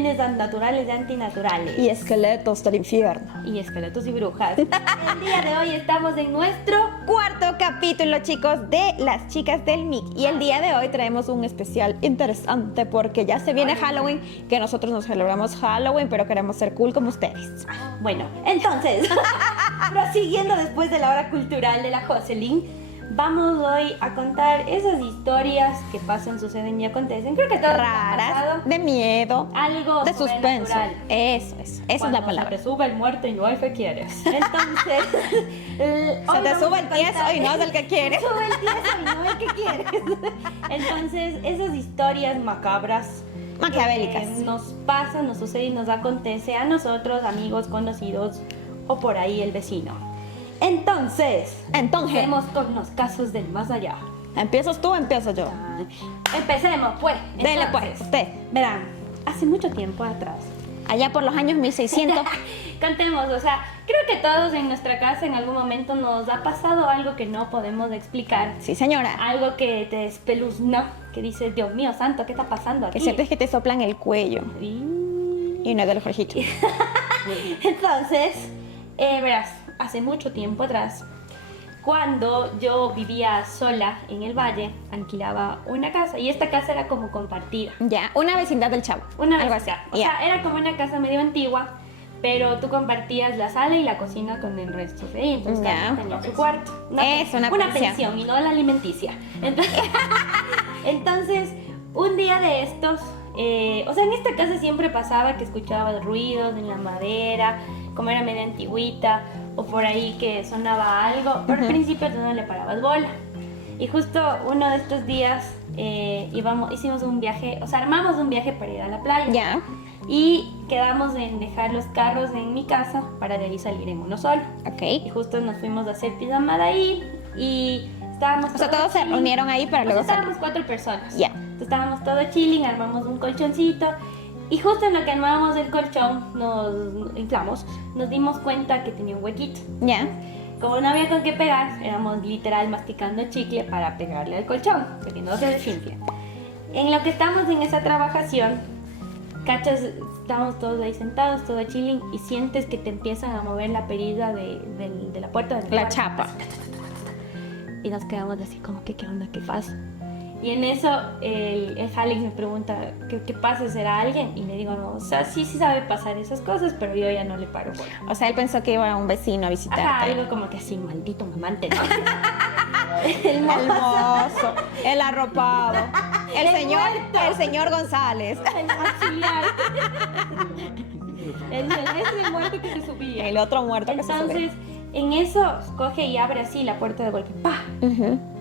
crímenes naturales y antinaturales. Y esqueletos del infierno. Y esqueletos y brujas. El día de hoy estamos en nuestro Cuarto capítulo, chicos, de Las Chicas del MIC. Y el día de hoy traemos un especial interesante porque ya se viene Halloween, que nosotros nos celebramos Halloween, pero queremos ser cool como ustedes. Bueno, entonces, prosiguiendo después de la hora cultural de la Jocelyn, vamos hoy a contar esas historias que pasan, suceden y acontecen. Creo que todas Raras, de miedo, algo de suspenso. sobrenatural. Eso es la palabra. Se te sube el muerto y no el que quieres. Entonces, se te sube el tieso y no es el que quieres. Se sube el tieso y no el que quieres. Entonces, esas historias macabras, maquiavélicas, nos pasan, nos sucede y nos acontece a nosotros, amigos, conocidos o por ahí el vecino. Entonces, empecemos con los casos del más allá. ¿Empiezas tú o empiezo yo? Empecemos, pues. Dele, pues, usted. Verán, hace mucho tiempo atrás. Allá por los años 1600. Cantemos, o sea, creo que todos en nuestra casa en algún momento nos ha pasado algo que no podemos explicar. Sí, señora. Algo que te espeluzna, que dices, Dios mío santo, ¿qué está pasando aquí? Que sientes que te soplan el cuello. Y no es de los ojitos. Entonces, verás, hace mucho tiempo atrás, cuando yo vivía sola en el valle, alquilaba una casa y esta casa era como compartida. Ya, una vecindad del Chavo. Una algo vecindad. así. O sea, era como una casa medio antigua, pero tú compartías la sala y la cocina con el resto de ahí. Entonces, cada uno tenía su cuarto. Una pensión y no la alimenticia. Entonces, un día de estos, o sea, en esta casa siempre pasaba que escuchaba ruidos en la madera, como era media antigüita, o por ahí que sonaba algo, pero al principio tú no le parabas bola. Y justo uno de estos días hicimos un viaje, o sea, armamos un viaje para ir a la playa. Ya. Y quedamos en dejar los carros en mi casa para de ahí salir en uno solo. Ok. Y justo nos fuimos a hacer pijamada ahí y estábamos... O sea, todos se reunieron ahí para luego salir. Estábamos 4 personas. Ya. Entonces estábamos todos chilling, armamos un colchoncito. Y justo en lo que armábamos el colchón, nos inflamos, nos dimos cuenta que tenía un huequito. Ya. Como no había con qué pegar, éramos literal masticando chicle para pegarle al colchón, porque no se desinfla. En lo que estamos en esa trabajación, cachas, estamos todos ahí sentados, todo chilling, y sientes que te empiezan a mover la perilla de la puerta de la chapa. Y nos quedamos así como que, ¿qué onda? ¿Qué pasa? Y en eso el Alex me pregunta, ¿qué pasa? ¿Será alguien? Y le digo, no, o sea, sí sabe pasar esas cosas, pero yo ya no le paro bola. O sea, él pensó que iba a un vecino a visitarte. Ajá, algo como que así, maldito mamante, ¿no? El mozo, el arropado, el señor González. El auxiliar. el muerto que se subía. El otro muerto que se subía. Entonces, en eso, coge y abre así la puerta de golpe, ¡pah!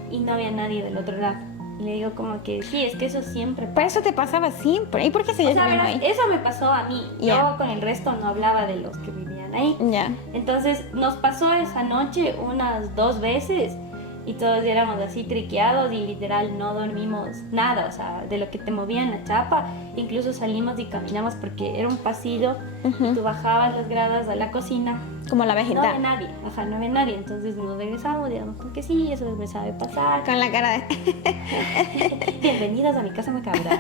Y no había nadie del otro lado. Y le digo como que sí, es que eso siempre pasa. Pero eso te pasaba siempre. ¿Y por qué seguías viviendo ahí? Eso me pasó a mí. Yo con el resto no hablaba de los que vivían ahí. Ya. Entonces nos pasó esa noche unas 2 veces y todos éramos así triqueados y literal no dormimos nada, o sea, de lo que te movían la chapa. Incluso salimos y caminamos porque era un pasillo y tú bajabas las gradas a la cocina. Como la vejita. No había nadie, no había nadie. Entonces nos regresamos, digamos, porque sí, eso me sabe pasar. Con la cara de... Bienvenidas a mi casa macabra.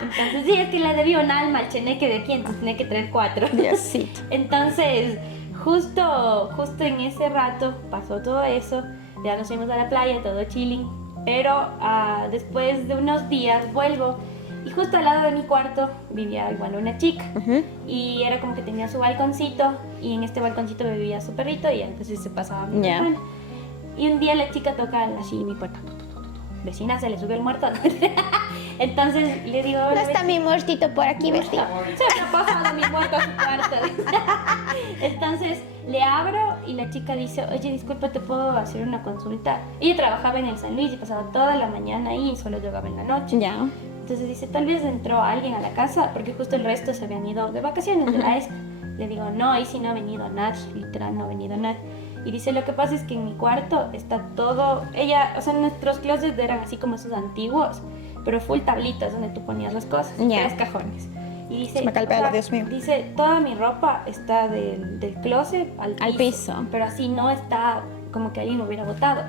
Entonces, sí, es que le debía un alma al cheneque de aquí, entonces tenía que traer 4. Diosito. Entonces, justo en ese rato pasó todo eso. Ya nos fuimos a la playa, todo chilling. Pero después de unos días vuelvo. Y justo al lado de mi cuarto vivía igual una chica. Y era como que tenía su balconcito. Y en este balconcito vivía su perrito. Y entonces se pasaba mi hermana. Y un día la chica toca así mi puerta. Vecina, se le subió el muerto. Entonces le digo... No está mi muertito por aquí, vecino. Se me ha pasado mi muerto a su cuarto. Entonces le abro y la chica dice, oye, disculpa, ¿te puedo hacer una consulta? Ella trabajaba en el San Luis y pasaba toda la mañana ahí y solo llegaba en la noche. Ya. Entonces dice, tal vez entró alguien a la casa porque justo el resto se habían ido de vacaciones de la ESC. Le digo, no, ahí sí no ha venido nadie, literal no ha venido nadie. Y dice, lo que pasa es que en mi cuarto está todo, o sea, nuestros closets eran así como esos antiguos, pero full tablitas donde tú ponías las cosas, 3 cajones. Y dice, me cae el pelo, Dios mío. Dice, toda mi ropa está del closet al piso, piso. pero así no está como que alguien lo hubiera botado.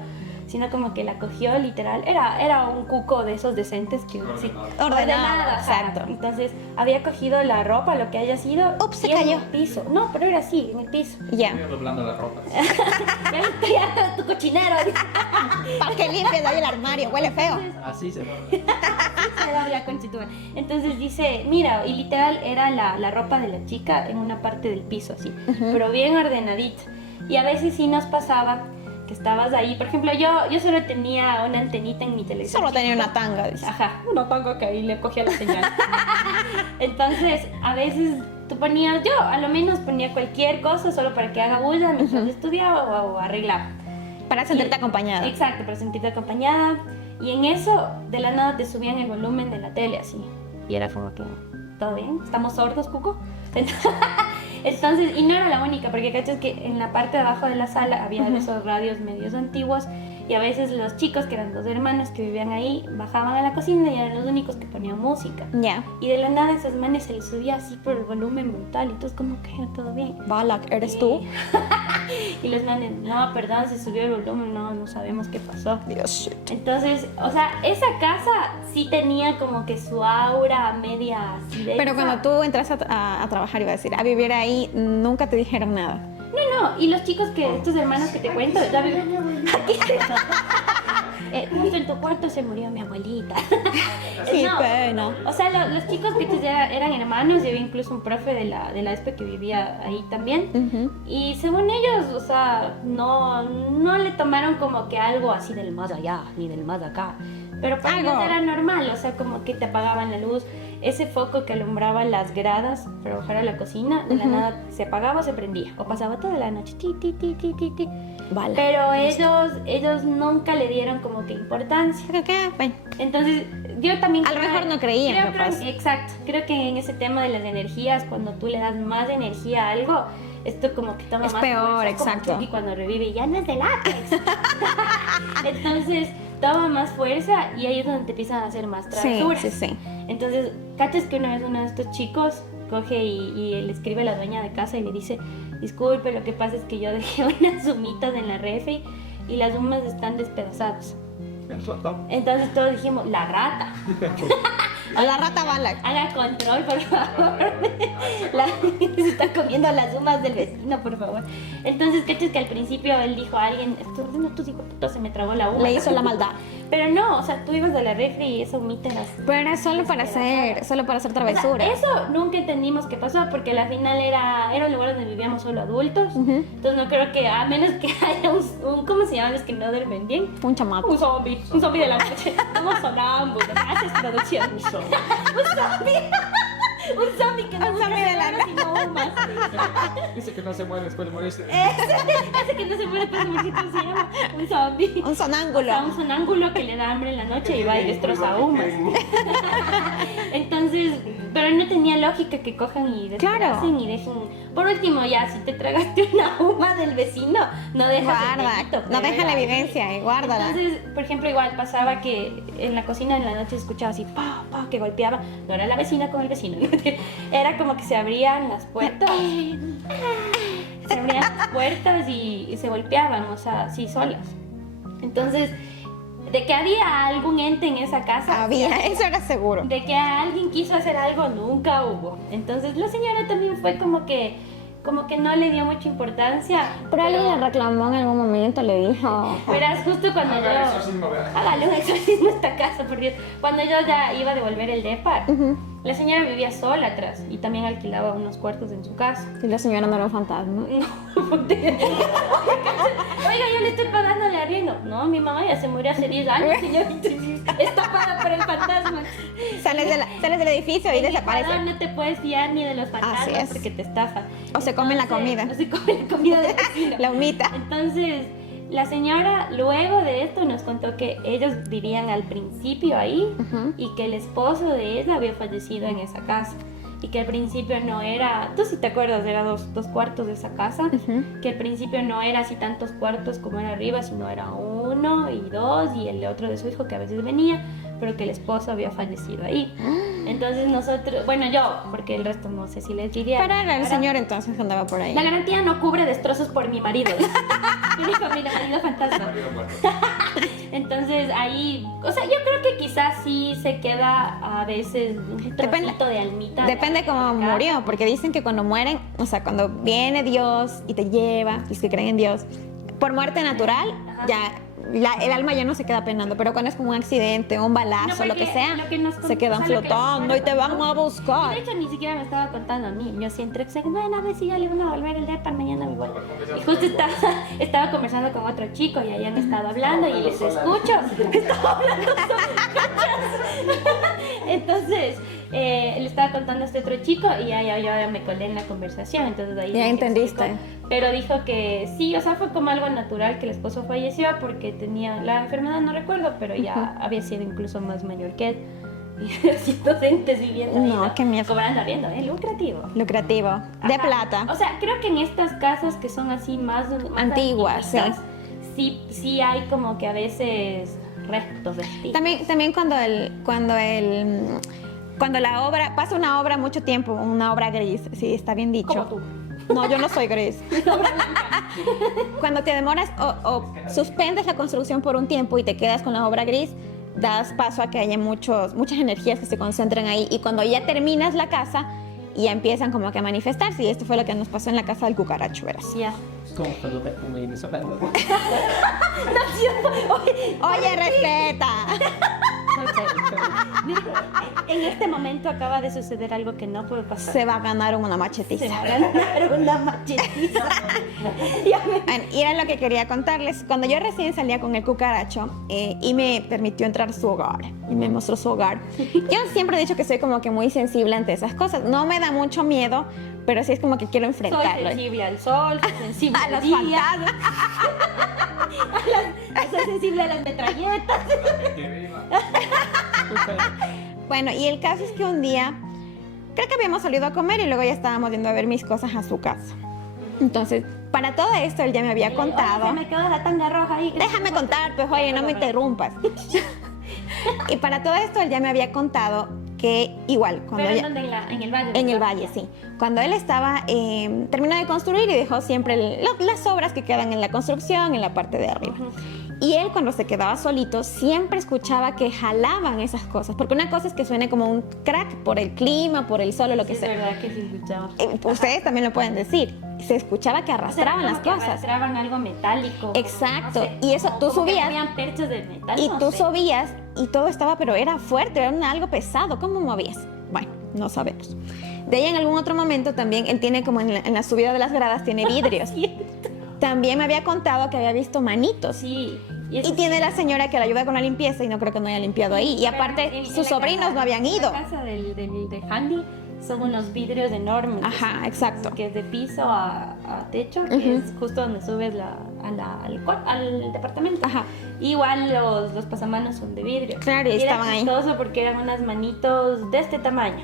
sino como que la cogió literal. Era un cuco de esos decentes que sí, Ordenado, ajá. exacto. Entonces había cogido la ropa, lo que haya sido. Ups, se y en cayó. el piso. No, pero era así, en el piso. Ya. Estoy doblando la ropa. Ya estoy harta de tu cochinero. Para que limpies ahí el armario, huele feo. Así se va. Entonces dice, mira, y literal era la ropa de la chica en una parte del piso así, pero bien ordenadita. Y a veces sí nos pasaba que estabas ahí, por ejemplo, yo solo tenía una antenita en mi televisor. Solo tenía una tanga, dice. Ajá, una tanga que ahí le cogía la señal. Entonces, a veces tú ponías, yo a lo menos ponía cualquier cosa solo para que haga bulla mientras estudiaba o arreglaba. Para sentirte acompañada. Exacto, para sentirte acompañada. Y en eso, de la nada te subían el volumen de la tele así. Y era como que, ¿todo bien? ¿Estamos sordos, Cuco? Entonces, y no era la única, porque cachas que en la parte de abajo de la sala había esos radios medios antiguos. Y a veces los chicos, que eran dos hermanos que vivían ahí, bajaban a la cocina y eran los únicos que ponían música. Ya. Y de la nada a esos manes se les subía así por el volumen brutal. Y entonces como que todo bien. Balak, ¿eres tú? Y los manes, no, perdón, se subió el volumen, no sabemos qué pasó. Dios, shit. Entonces, o sea, esa casa sí tenía como que su aura media así de Pero esa. cuando tú entras a trabajar, iba a decir, a vivir ahí, nunca te dijeron nada. No, y los chicos que, estos hermanos que te cuento, ya viven aquí. Justo en tu cuarto se murió mi abuelita. Qué No, pena. O sea, los chicos que estos ya eran hermanos, y había incluso un profe de la ESPE que vivía ahí también. Ujú. Y según ellos, o sea, no le tomaron como que algo así del más allá, ni del más acá. Pero para Algo. ellos era normal, o sea, como que te apagaban la luz. Ese foco que alumbraba las gradas para bajar a la cocina, de la nada se apagaba o se prendía. O pasaba toda la noche, ti, ti, ti, ti, ti, ti. Vale. Pero ellos nunca le dieron como que importancia. ¿Qué? Bueno. Entonces, yo también... A lo mejor no creían, capaz. Exacto. Creo que en ese tema de las energías, cuando tú le das más energía a algo, esto como que toma Es más peor, fuerza, exacto. Como Chucky cuando revive, ya no es de látex. Entonces, toma más fuerza y ahí es donde te empiezan a hacer más Sí, travesuras. sí. Entonces, cachas que una vez uno de estos chicos coge y le escribe a la dueña de casa y le dice, disculpe, lo que pasa es que yo dejé unas humitas en la refri y las humas están despedazadas. Entonces todos dijimos, la rata. A la rata Balak. Haga control, por favor. Se está comiendo las humas del vecino, por favor. Entonces, ¿cachas que al principio él dijo a alguien, estos hijos putos se me tragó la huma? Le hizo la maldad. Pero no, o sea, tú ibas a la refri y esa humita era... Pero era solo para hacer travesuras. Eso nunca entendimos qué pasó, porque al final era un lugar donde vivíamos solo adultos. Entonces no creo que, a menos que haya un ¿cómo se llama? Es que no duermen bien. Un chamaco. Un zombie de la noche. Somos sonámbulos. Haces producción. Un zombie que no Un busca zombie de la señoras, sino humas. Dice que no se muere después de morirse. Ese que no se muere después de morir, ¿cómo se llama? Un zombie. Un sonámbulo. O sea, un sonámbulo que le da hambre en la noche y va y destroza humas. Entonces, pero no tenía lógica que cojan y despedacen Claro. y dejen. Por último, ya, si te tragaste una huma del vecino, no dejas el dedito, No deja la ¿verdad? evidencia, guárdala. Entonces, por ejemplo, igual pasaba que en la cocina en la noche se escuchaba así, pa, pa, que golpeaba. No era la vecina con el vecino, ¿no? Era como que se abrían las puertas. Se abrían las puertas y se golpeaban, o sea, así solas. Entonces, de que había algún ente en esa casa. Había, eso era seguro. De que alguien quiso hacer algo, nunca hubo. Entonces, la señora también fue como que no le dio mucha importancia. Pero alguien le reclamó en algún momento, le dijo. Verás, justo cuando Haga el yo... exorcismo, ¿verdad? Hágale un exorcismo a esta casa, por Dios. Cuando yo ya iba a devolver el depa, la señora vivía sola atrás y también alquilaba unos cuartos en su casa. Y la señora no era un fantasma. Oiga, yo le estoy pagando el arriendo. No, mi mamá ya se murió hace 10 años, señorita. Está pagada por el fantasma. Sales del edificio y En desaparece. Ecuador no te puedes fiar ni de los Así fantasmas es. porque te estafan. O se comen la comida. O se comen la comida del vecino. La humita. Entonces, la señora luego de esto nos contó que ellos vivían al principio ahí y que el esposo de ella había fallecido en esa casa. Y que al principio no era, tú sí te acuerdas, era dos cuartos de esa casa, que al principio no era así tantos cuartos como era arriba, sino era 1 y 2 y el otro de su hijo que a veces venía, pero que el esposo había fallecido ahí. Entonces nosotros, bueno, yo, porque el resto no sé si les diría. Pero era el señor entonces que andaba por ahí. La garantía no cubre destrozos por mi marido. Mi marido fantasma. Marido muerto. ahí, o sea, yo creo que quizás sí se queda a veces un trocito de almita. Depende cómo murió, porque dicen que cuando mueren, o sea, cuando viene Dios y te lleva, los que creen en Dios, por muerte natural, ya el alma ya no se queda penando, pero cuando es como un accidente, un balazo, lo que sea, se quedan flotando y te van a buscar. De hecho, ni siquiera me estaba contando a mí. Yo siempre pensé, bueno, a ver si ya le van a volver el depa, mañana me voy. Y justo estaba conversando con otro chico y hayan estado hablando y les escucho. Estaba hablando Entonces, le estaba contando a este otro chico y ya me colé en la conversación. Entonces ahí Ya entendiste. Pero dijo que sí, o sea, fue como algo natural que el esposo falleció porque tenía la enfermedad, no recuerdo, pero ya había sido incluso más mayor que él. Y así docentes viviendo ahí, No, qué miedo. cobrando arriendo, lucrativo. Lucrativo, de Ajá. plata. O sea, creo que en estas casas que son así más Antiguas, sí hay como que a veces restos de estilo. También cuando la obra, pasa una obra mucho tiempo, una obra gris, sí, está bien dicho. Como tú. No, yo no soy gris. Cuando te demoras o suspendes la construcción por un tiempo y te quedas con la obra gris, das paso a que haya muchas energías que se concentren ahí. Y cuando ya terminas la casa, ya empiezan como que a manifestarse. Y esto fue lo que nos pasó en la casa del cucaracho, verás. Ya. Como cuando me fumé en esa banda. Oye, respeta. En este momento acaba de suceder algo que no puede pasar. Se va a ganar una Se machetiza. va a ganar una machetiza. Bueno, y era lo que quería contarles. Cuando yo recién salía con el cucaracho y me permitió entrar a su hogar y me mostró su hogar, yo siempre he dicho que soy como que muy sensible ante esas cosas. No me da mucho miedo, pero sí es como que quiero Soy enfrentarlo. sensible al sol, soy sensible A al los día, fantasmas. soy sensible a las metralletas. Bueno, y el caso es que un día, creo que habíamos salido a comer y luego ya estábamos yendo a ver mis cosas a su casa. Entonces, para todo esto, él ya me había contado. Oye, se me quedó la tanga roja ahí. Déjame contar, pues oye, no me interrumpas. Y para todo esto, él ya me había contado que igual, cuando Pero ya- ¿en dónde? En el valle. en el ¿verdad? valle, sí. Cuando él estaba, terminó de construir y dejó siempre las obras que quedan en la construcción, en la parte de arriba. Ujú. Y él cuando se quedaba solito siempre escuchaba que jalaban esas cosas, porque una cosa es que suene como un crack por el clima, por el sol o lo que Sí, sea. es verdad que sí escuchaba. Ustedes también lo pueden decir. Se escuchaba que arrastraban Como las que cosas. arrastraban algo metálico. Exacto. No sé, Y eso, tú como que subías. ponían perchos de metal. Y no tú sé. subías y todo estaba, pero era fuerte, era algo pesado. ¿Cómo movías? Bueno, no sabemos. De ahí en algún otro momento también, él tiene como en la subida de las gradas, tiene vidrios. También me había contado que había visto manitos. Sí. Y eso tiene sí. la señora que la ayuda con la limpieza y no creo que no haya limpiado ahí. Y aparte, En sus la sobrinos casa- no habían ido. En la casa de Handy son unos vidrios enormes. Ajá, exacto. Que es de piso a techo, que Ujú. es justo donde subes al departamento. Ajá. Igual los pasamanos son de vidrio. Claro, y era estaban ahí. chistoso porque eran unas manitos de este tamaño.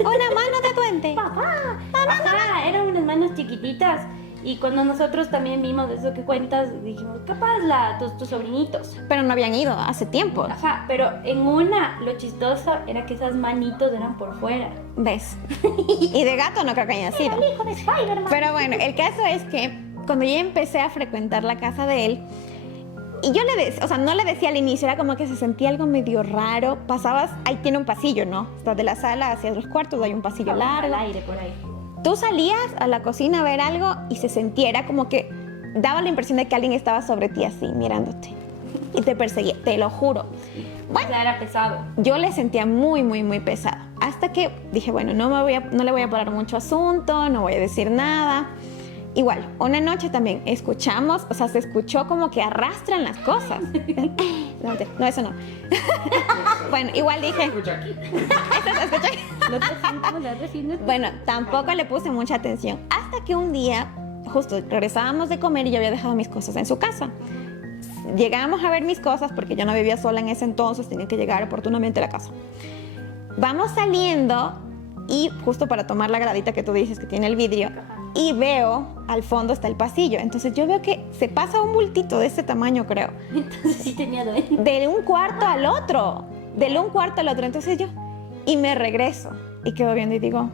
Una mano de duende. Ajá, eran unas manos chiquititas. Y cuando nosotros también vimos eso que cuentas, dijimos, capaz tus sobrinitos. Pero no habían ido hace tiempo. Ajá, pero en una, lo chistoso era que esas manitos eran por fuera. ¿Ves? Y de gato no creo que haya sido. El hijo de Spider-Man. Pero bueno, el caso es que cuando yo empecé a frecuentar la casa de él, y yo o sea, no le decía al inicio, era como que se sentía algo medio raro. Pasabas, ahí tiene un pasillo, ¿no? Estás de la sala hacia los cuartos, hay un pasillo Al largo. aire por ahí. Tú salías a la cocina a ver algo y se sentía, era como que daba la impresión de que alguien estaba sobre ti así, mirándote. Y te perseguía, te lo juro. O sea, era pesado. Yo le sentía muy, muy, muy pesado. Hasta que dije, bueno, no le voy a poner mucho asunto, no voy a decir nada. Igual, una noche también escuchamos, o sea, se escuchó como que arrastran las cosas. No, eso no. Bueno, igual dije, Escucha aquí. bueno, tampoco le puse mucha atención. Hasta que un día, justo regresábamos de comer y yo había dejado mis cosas en su casa. Llegábamos a ver mis cosas porque yo no vivía sola en ese entonces, tenía que llegar oportunamente a la casa. Vamos saliendo y justo para tomar la gradita que tú dices que tiene el vidrio, y veo al fondo está el pasillo. Entonces yo veo que se pasa un bultito de este tamaño, creo, Entonces sí tenía duende. de un cuarto al otro, del un cuarto al otro. Entonces yo, y me regreso y quedo viendo y digo,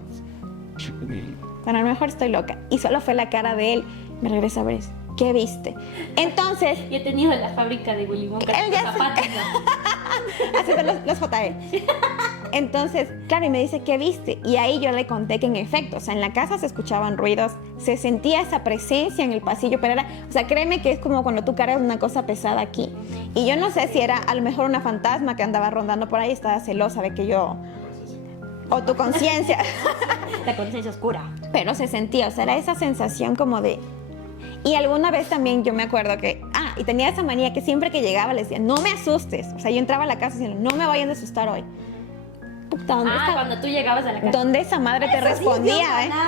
bueno, a lo mejor estoy loca. Y solo fue la cara de él. Me regresa a ver, ¿qué viste? Entonces, Yo he tenido la fábrica de Willy Wonka. Él ya Zapatos, ¿no? haciendo los JE. Entonces, claro, y me dice, ¿qué viste? Y ahí yo le conté que en efecto, o sea, en la casa se escuchaban ruidos, se sentía esa presencia en el pasillo, pero era, o sea, créeme que es como cuando tú cargas una cosa pesada aquí. Y yo no sé si era a lo mejor una fantasma que andaba rondando por ahí, estaba celosa de que yo, o tu conciencia, La conciencia oscura. pero se sentía, o sea, era esa sensación como de... Y alguna vez también yo me acuerdo que, y tenía esa manía que siempre que llegaba le decía, no me asustes. O sea, yo entraba a la casa diciendo, no me vayan a asustar hoy. Puta, ¿dónde está? Cuando tú llegabas a la casa. ¿Dónde esa madre te Eso sí, respondía, yo ganaba.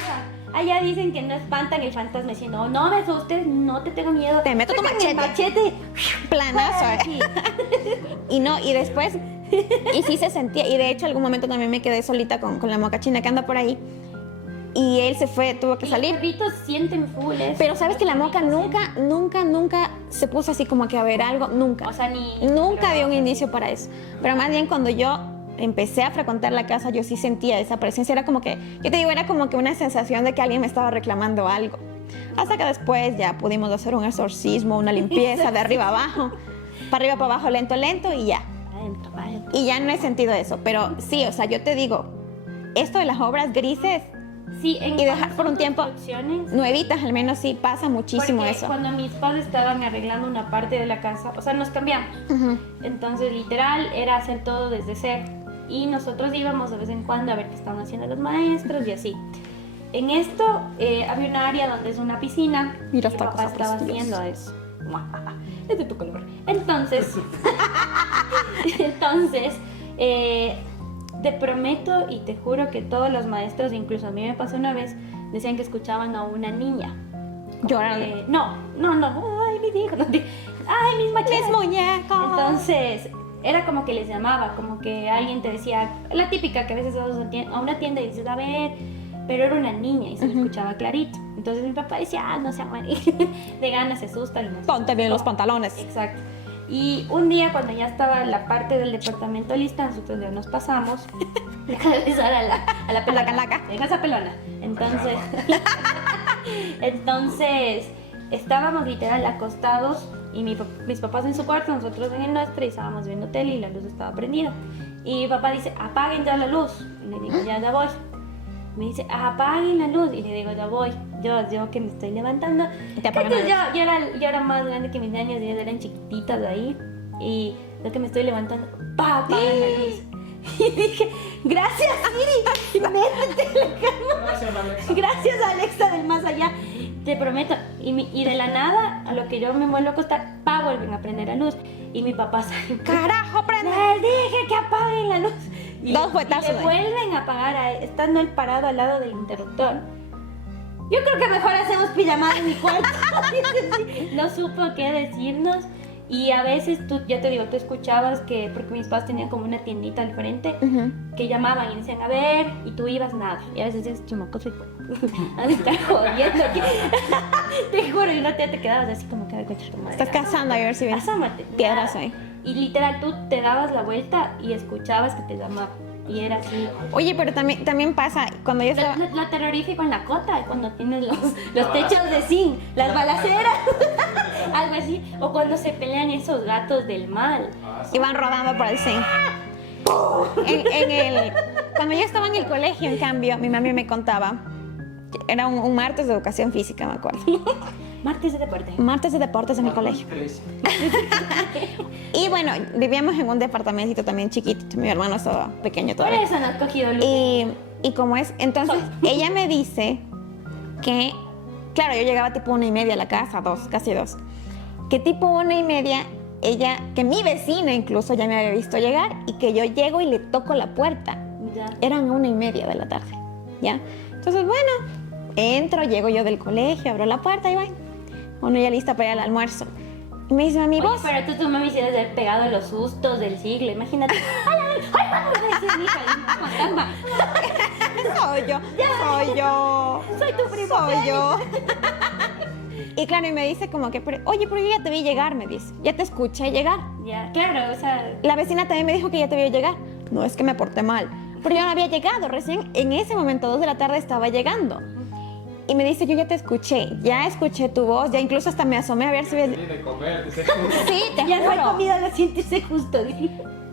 Allá dicen que no espantan el fantasma diciendo, no me asustes, no te tengo miedo. Te meto tu Sácame el machete. Planazo, Sí. Y después, y sí se sentía, y de hecho algún momento también me quedé solita con la mocachina que anda por ahí. Y él se fue, tuvo que Y salir. los perritos sienten full eso. Pero sabes que la moca nunca se puso así como que a ver algo, nunca. O sea, ni... Nunca dio un indicio para eso. Pero más bien cuando yo empecé a frecuentar la casa, yo sí sentía esa presencia. Era como que, yo te digo, era como que una sensación de que alguien me estaba reclamando algo. Hasta que después ya pudimos hacer un exorcismo, una limpieza de arriba abajo, para arriba, para abajo, lento, lento y ya. Adentro, adentro. Y ya no he sentido eso. Pero sí, o sea, yo te digo, esto de las obras grises, Sí, en Y dejar por un tiempo- construcciones, nuevitas al menos sí pasa muchísimo porque eso. cuando mis padres estaban arreglando una parte de la casa, o sea, nos cambiamos. Ujú. Entonces, literal, era hacer todo desde cero. Y nosotros íbamos de vez en cuando a ver qué estaban haciendo los maestros y así. En esto había un área donde es una piscina. Mira y mi esta papá cosa estaba preciosa. haciendo eso. Es de tu color. Entonces, te prometo y te juro que todos los maestros, incluso a mí me pasó una vez, decían que escuchaban a una niña. Llorando. No, ay, mis hijos, no te- ay, mis machetes. Mis muñecos. Entonces, era como que les llamaba, como que alguien te decía, la típica que a veces vas a una tienda y dices, a ver, pero era una niña y se le escuchaba clarito. Entonces mi papá decía, no se aman, de ganas se asustan. Y no se Ponte bien los asustó. pantalones. Exacto. Y un día cuando ya estaba la parte del departamento lista, nosotros ya nos pasamos. Deja de besar a la pelona. calaca. Deja esa pelona. Entonces, estábamos literal acostados y mis papás en su cuarto, nosotros en el nuestro y estábamos viendo tele y la luz estaba prendida. Y mi papá dice, apaguen ya la luz. Y le digo, ya voy. Me dice, apaguen la luz. Y le digo, ya voy. Yo que me estoy levantando. Y te apagan Entonces la yo era más grande que mis años, ellas eran chiquititas ahí. Y yo que me estoy levantando, ¡pa! Apagan la luz. Y dije, gracias Siri, métete en la cama. Gracias Alexa del más allá. Te prometo. Y de la nada, a lo que yo me vuelvo a acostar, ¡pa! Vuelven a prender la luz. Y mi papá sale. ¡Carajo, prende! Les dije que apaguen la luz. Y, Dos fuetazos y le ahí. vuelven a apagar, estando él parado al lado del interruptor. Yo creo que mejor hacemos pijamada en mi cuarto. No supo qué decirnos. Y a veces tú, ya te digo, tú escuchabas que, porque mis padres tenían como una tiendita al frente, Ujú. que llamaban y decían, a ver, y tú ibas nada. Y a veces dices, chumacoso y han de estar jodiendo aquí. Te juro, y no te quedabas así como que, ay, concha tu madre. Estás cazando a ver si ves Asómate. piedras Nada. ahí. Y literal, tú te dabas la vuelta y escuchabas que te llamaban. Y era así. Oye, pero también pasa, cuando yo estaba... Lo terrorífico en la cota, cuando tienes los techos de zinc, las balaceras, algo así. O cuando se pelean esos gatos del mal. Iban rodando por el zinc. Cuando yo estaba en el colegio, en cambio, mi mami me contaba, era un martes de educación física, me acuerdo. Martes de deporte. Martes de deportes en el colegio. Y bueno, vivíamos en un departamentito también chiquitito. Mi hermano estaba pequeño Por todavía. eso no has cogido luz. Y como es, entonces ella me dice que, claro, yo llegaba tipo 1:30 a la casa, casi 2. Que tipo 1:30, que mi vecina incluso ya me había visto llegar y que yo llego y le toco la puerta. Ya. Eran 1:30 de la tarde, ¿ya? Entonces, bueno, entro, llego yo del colegio, abro la puerta y voy. Bueno, ya lista para ir al almuerzo. Y me dice, mami, Oye, vos. pero tú me hicieras haber pegado los sustos del siglo. Imagínate. ¡Ay, mi hija! Fantasma. Soy yo. Soy tu primo. Soy yo. Y claro, y me dice como que, oye, pero yo ya te vi llegar, me dice. Ya te escuché llegar. Ya, claro, o sea. La vecina también me dijo que ya te vio llegar. No, es que me porté mal. Pero yo no había llegado. Recién en ese momento, 2 de la tarde, estaba llegando. Y me dice, yo ya escuché tu voz, ya incluso hasta me asomé a ver si... De comer, dice. Sí, te Ya no hay juro. comida, la siéntese justo.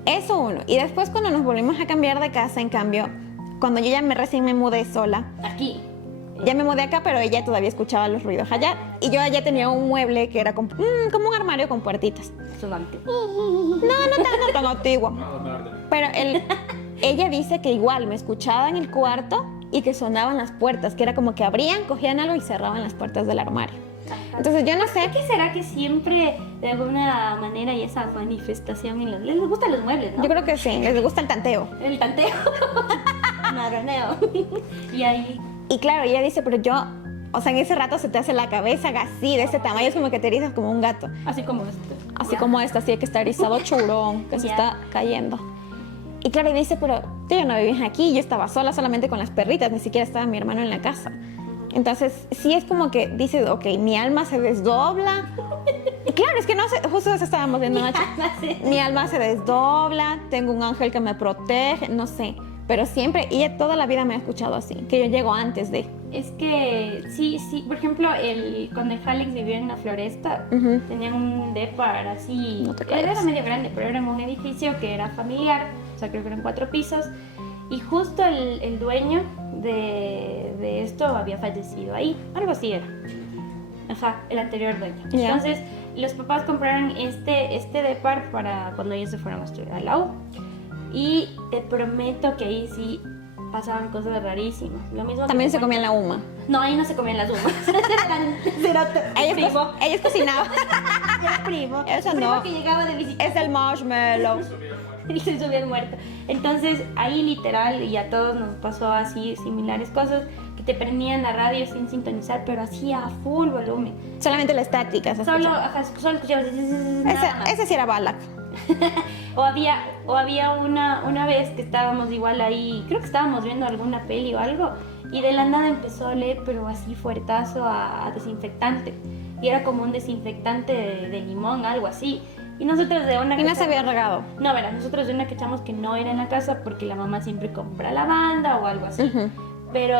Eso uno. Y después cuando nos volvimos a cambiar de casa, en cambio, cuando yo ya recién me mudé sola, Aquí. ya me mudé acá, pero ella todavía escuchaba los ruidos allá. Y yo allá tenía un mueble que era como un armario con puertitas. Sonante. No tan antiguo. Pero ella dice que igual me escuchaba en el cuarto y que sonaban las puertas, que era como que abrían, cogían algo y cerraban las puertas del armario. Entonces yo no sé. ¿Qué será que siempre, de alguna manera, hay esa manifestación en los... Les gustan los muebles, ¿no? Yo creo que sí, les gusta el tanteo. El tanteo. Marroneo. Y ahí... Y claro, ella dice, pero yo, o sea, en ese rato se te hace la cabeza así, de ese tamaño, es como que te erizas como un gato. Así como esto. Así como esta, así que está erizado churón, que se Ya. está cayendo. Y claro, y dice, pero tú ya no vivías aquí, yo estaba sola solamente con las perritas, ni siquiera estaba mi hermano en la casa. Entonces, sí es como que dice, ok, mi alma se desdobla. Y claro, es que no sé, justo eso estábamos viendo anoche. Mi alma se desdobla, tengo un ángel que me protege, no sé. Pero siempre, ella toda la vida me ha escuchado así, que yo llego antes de... Es que sí, por ejemplo, cuando el Alex vivió en la Floresta, Ujú. tenían un depar así, No te era calles. medio grande, pero era un edificio que era familiar, o sea, creo que eran 4 pisos, y justo el dueño de esto había fallecido ahí, algo así era. Ajá, el anterior dueño. Ya. Entonces, los papás compraron este depar para cuando ellos se fueron a estudiar a la U. Y te prometo que ahí sí pasaban cosas rarísimas. Lo mismo que También se pasaban- comían la huma. No, ahí no se comían las uvas. Primo. Ellos cocinaban. Era primo. Eso Primo no. que llegaba de visita Es el marshmallow. y se subía el muerto. Entonces, ahí literal, y a todos nos pasó así similares cosas, que te prendían la radio sin sintonizar, pero así a full volumen. Solamente la estática se Solo, escuchaba. ajá, solo escuchabas nada más. Ese sí era Balak. O había una vez que estábamos igual ahí, creo que estábamos viendo alguna peli o algo, y de la nada empezó a oler, pero así fuertazo a desinfectante. Y era como un desinfectante de limón, algo así. Y nosotros de una Y no que se había regado. No, verás, nosotros de una que echamos que no era en la casa porque la mamá siempre compra lavanda o algo así. Ujú. Pero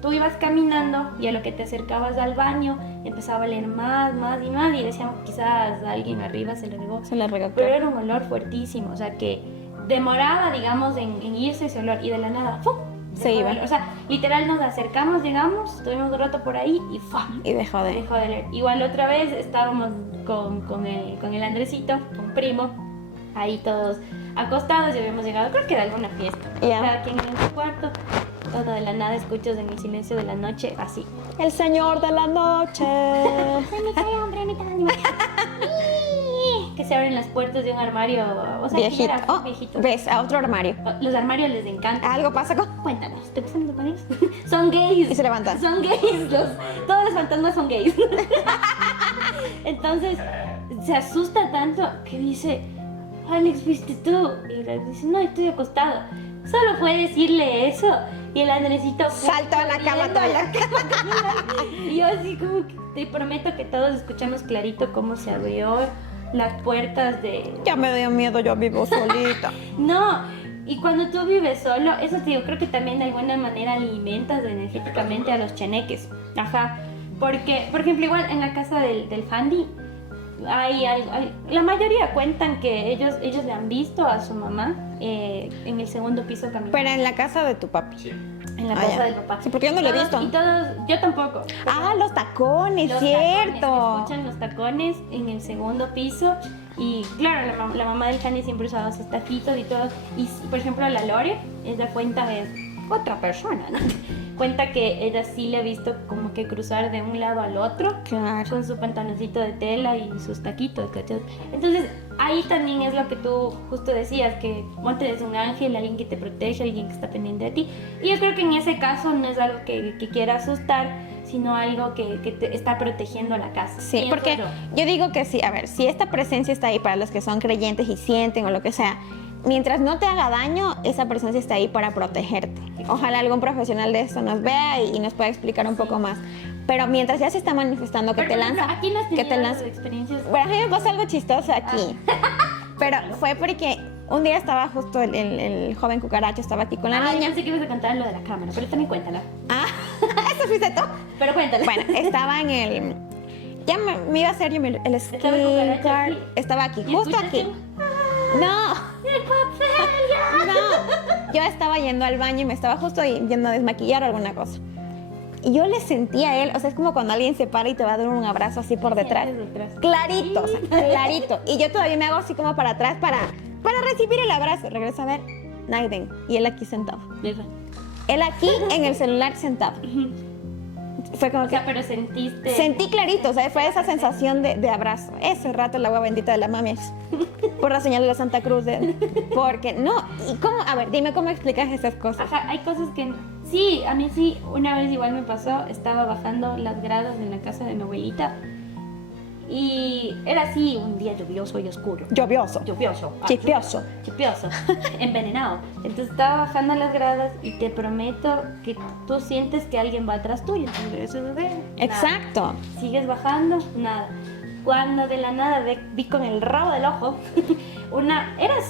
tú ibas caminando y a lo que te acercabas al baño empezaba a oler más y decíamos quizás a alguien arriba se le regó. Se le regó. Pero era un olor fuertísimo, o sea que demoraba, digamos, en irse ese olor y de la nada, ¡fum! Se dejó de iba. oler. O sea, literal nos acercamos, llegamos, estuvimos un rato por ahí y ¡fum! Y dejó de... Dejó de oler. Igual otra vez estábamos con el Andresito, con primo, ahí todos acostados y habíamos llegado, creo que de alguna fiesta. Ya. Cada quien en su cuarto, todo de la nada escuchas en el silencio de la noche, así. El señor de la noche. Que se abren las puertas de un armario, o sea, que ya Viejito. era Oh, viejito. ves, a otro armario. Los armarios les encanta. Algo pasa con... Cuéntanos, ¿te gustan los armarios? Son gays. Y se levantan. Son gays. Todos los fantasmas son gays. Entonces, se asusta tanto que dice, Alex, ¿fuiste tú? Y Alex dice, no, estoy acostado. Solo fue decirle eso. Y el Andresito Saltó a la cama corriendo a la toda. cama. Y yo así como que te prometo que todos escuchamos clarito cómo se abrió las puertas de... Ya me dio miedo, yo vivo solita. No, y cuando tú vives solo, eso te digo, creo que también de alguna manera alimentas energéticamente a los cheneques. Ajá. Porque, por ejemplo, igual en la casa del Fandi, la mayoría cuentan que ellos le han visto a su mamá en el segundo piso caminando. Pero en la casa de tu papi. Sí. En la Ah, casa ya. del papá. Sí, porque yo no lo he Todos- visto. Y todos, yo tampoco. Ah, los tacones, Los cierto. tacones, se escuchan los tacones en el segundo piso y claro, la mamá del Fanny siempre usaba sus taquitos y todo. Y por ejemplo la Lore, ella cuenta de otra persona, ¿no? Cuenta que ella sí le ha visto como que cruzar de un lado al otro Claro. con su pantaloncito de tela y sus taquitos, ¿cachai? Entonces ahí también es lo que tú justo decías, que ponte es un ángel, alguien que te protege, alguien que está pendiente de ti. Y yo creo que en ese caso no es algo que quiera asustar, sino algo que te está protegiendo la casa. Sí, Pienso porque yo digo que sí, a ver, si esta presencia está ahí para los que son creyentes y sienten o lo que sea, mientras no te haga daño, esa presencia está ahí para protegerte. Ojalá algún profesional de esto nos vea y nos pueda explicar un poco más. Pero mientras ya se está manifestando que Pero, te por ejemplo, lanza, aquí no has que tenido te lanza. experiencias. Bueno, a mí me pasó algo chistoso aquí. Pero fue porque un día estaba justo el joven cucaracho, estaba aquí con la Ay, niña. pensé que ibas a contar lo de la cámara, pero también cuéntala. Ah, eso fuiste tú. Pero cuéntale. Bueno, estaba en el... Ya me iba a hacer yo el Estaba el cucaracho skincare. aquí. Estaba aquí, ¿Y justo escuchaste aquí. un- No, ¡El papel! no. Yo estaba yendo al baño y me estaba justo yendo a desmaquillar o alguna cosa. Y yo le sentía a él, o sea, es como cuando alguien se para y te va a dar un abrazo así por detrás. detrás. Clarito, o sea, clarito. Y yo todavía me hago así como para atrás para recibir el abrazo. Regreso a ver, Naiden. Y él aquí sentado. Eso. Él aquí en el celular sentado. Fue como O que sea, pero sentiste... sentí clarito, o sea, fue esa sensación de abrazo. Ese rato el agua bendita de la mami por la señal de la Santa Cruz. Porque no, ¿y cómo? A ver, dime cómo explicas esas cosas. Ajá, hay cosas que... Sí, a mí sí, una vez igual me pasó, estaba bajando las gradas en la casa de mi abuelita y era así un día lluvioso y oscuro. Llovioso, Lluvioso. chipioso. Chipioso, envenenado. Entonces estaba bajando las gradas y te prometo que tú sientes que alguien va atrás tuyo. Entonces, eso es de... Exacto. Sigues bajando, nada. Cuando de la nada vi con el rabo del ojo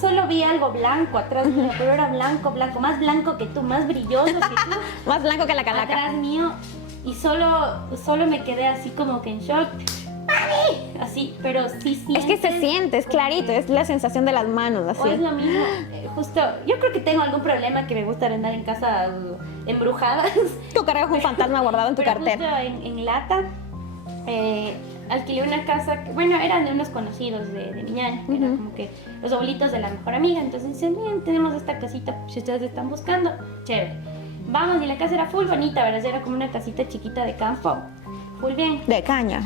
solo vi algo blanco atrás mío, pero era blanco, más blanco que tú, más brilloso que tú, Más blanco que la calaca. atrás mío, y solo me quedé así como que en shock. ¡Mami! Así, pero sí Es que se sientes- siente, es clarito, es la sensación de las manos, o así. es lo mismo, justo, yo creo que tengo algún problema que me gusta andar en casa embrujadas. Tú cargas un fantasma guardado en tu Pero cartera. justo en Lata alquilé una casa, bueno, eran de unos conocidos de mi ñaña, que eran como que los abuelitos de la mejor amiga. Entonces dicen, miren, tenemos esta casita, si ustedes están buscando, chévere. Vamos, y la casa era full bonita, ¿verdad? Era como una casita chiquita de campo, full bien. De caña.